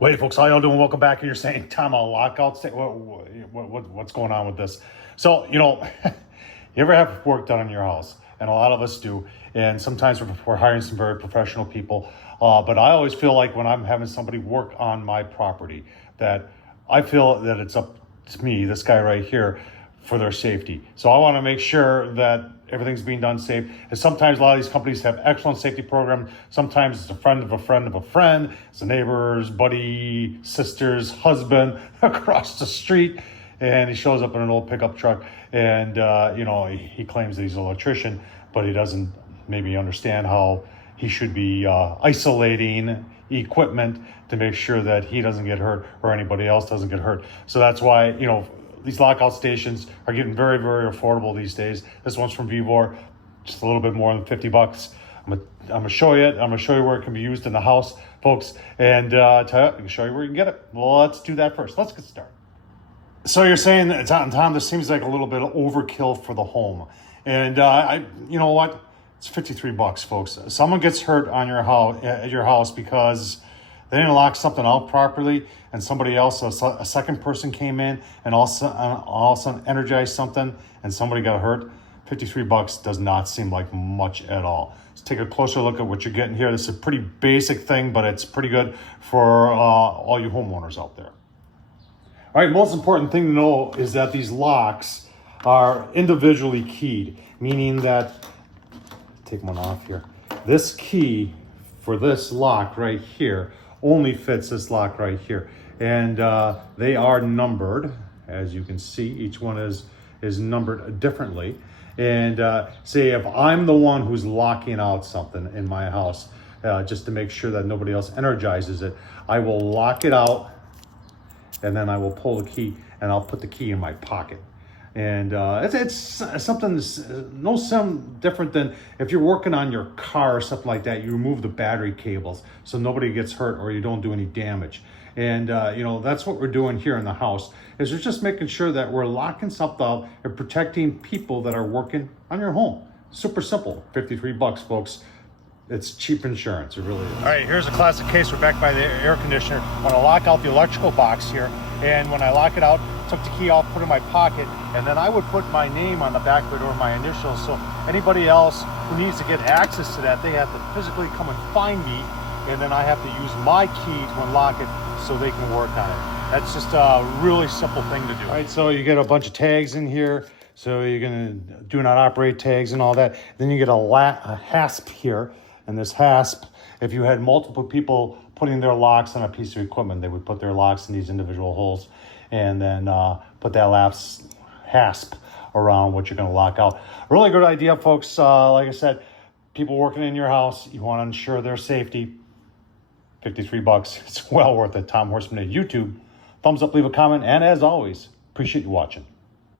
Wait, folks, how y'all doing? Welcome back. And you're saying, Tom, a lockout state? What's going on with this? So, you ever have work done in your house? And a lot of us do. And sometimes we're hiring some very professional people. But I always feel like when I'm having somebody work on my property, that I feel that it's up to me, this guy right here, for their safety. So I want to make sure that everything's being done safe. And sometimes a lot of these companies have excellent safety programs. Sometimes it's a friend of a friend of a friend. It's a neighbor's buddy, sister's husband across the street. And he shows up in an old pickup truck and, he claims that he's an electrician, but he doesn't maybe understand how he should be isolating equipment to make sure that he doesn't get hurt or anybody else doesn't get hurt. So that's why, these lockout stations are getting very, very affordable these days. This one's from VEVOR, just a little bit more than $50. I'm gonna show you it. I'm gonna show you where it can be used in the house, folks, and I can show you where you can get it. Well, let's do that first. Let's get started. So you're saying, Tom, this seems like a little bit of overkill for the home, and you know what? It's $53, folks. Someone gets hurt on your house at your house because they didn't lock something out properly, and somebody else, a second person came in and all of a sudden energized something, and somebody got hurt. $53 does not seem like much at all. Let's take a closer look at what you're getting here. This is a pretty basic thing, but it's pretty good for all you homeowners out there. All right, most important thing to know is that these locks are individually keyed, meaning that, take one off here, this key for this lock right here only fits this lock right here. And they are numbered, as you can see. Each one is numbered differently. And say if I'm the one who's locking out something in my house, just to make sure that nobody else energizes it, I will lock it out, and then I will pull the key, and I'll put the key in my pocket. And it's something different than if you're working on your car or something like that. You remove the battery cables so nobody gets hurt or you don't do any damage. And that's what we're doing here in the house, is we're just making sure that we're locking something out and protecting people that are working on your home. Super simple. $53, folks. It's cheap insurance, it really is. All right, here's a classic case. We're back by the air conditioner. I'm gonna lock out the electrical box here, and when I lock it out, took the key off, put it in my pocket, and then I would put my name on the back of it or my initials, so anybody else who needs to get access to that, they have to physically come and find me, and then I have to use my key to unlock it so they can work on it. That's just a really simple thing to do. All right, so you get a bunch of tags in here. So you're gonna do not operate tags and all that. Then you get a hasp here. And this hasp, if you had multiple people putting their locks on a piece of equipment, they would put their locks in these individual holes and then put that hasp around what you're going to lock out. Really good idea, folks. Like I said, people working in your house, you want to ensure their safety. $53. It's well worth it. Tom Horseman at YouTube. Thumbs up, leave a comment, and as always, appreciate you watching.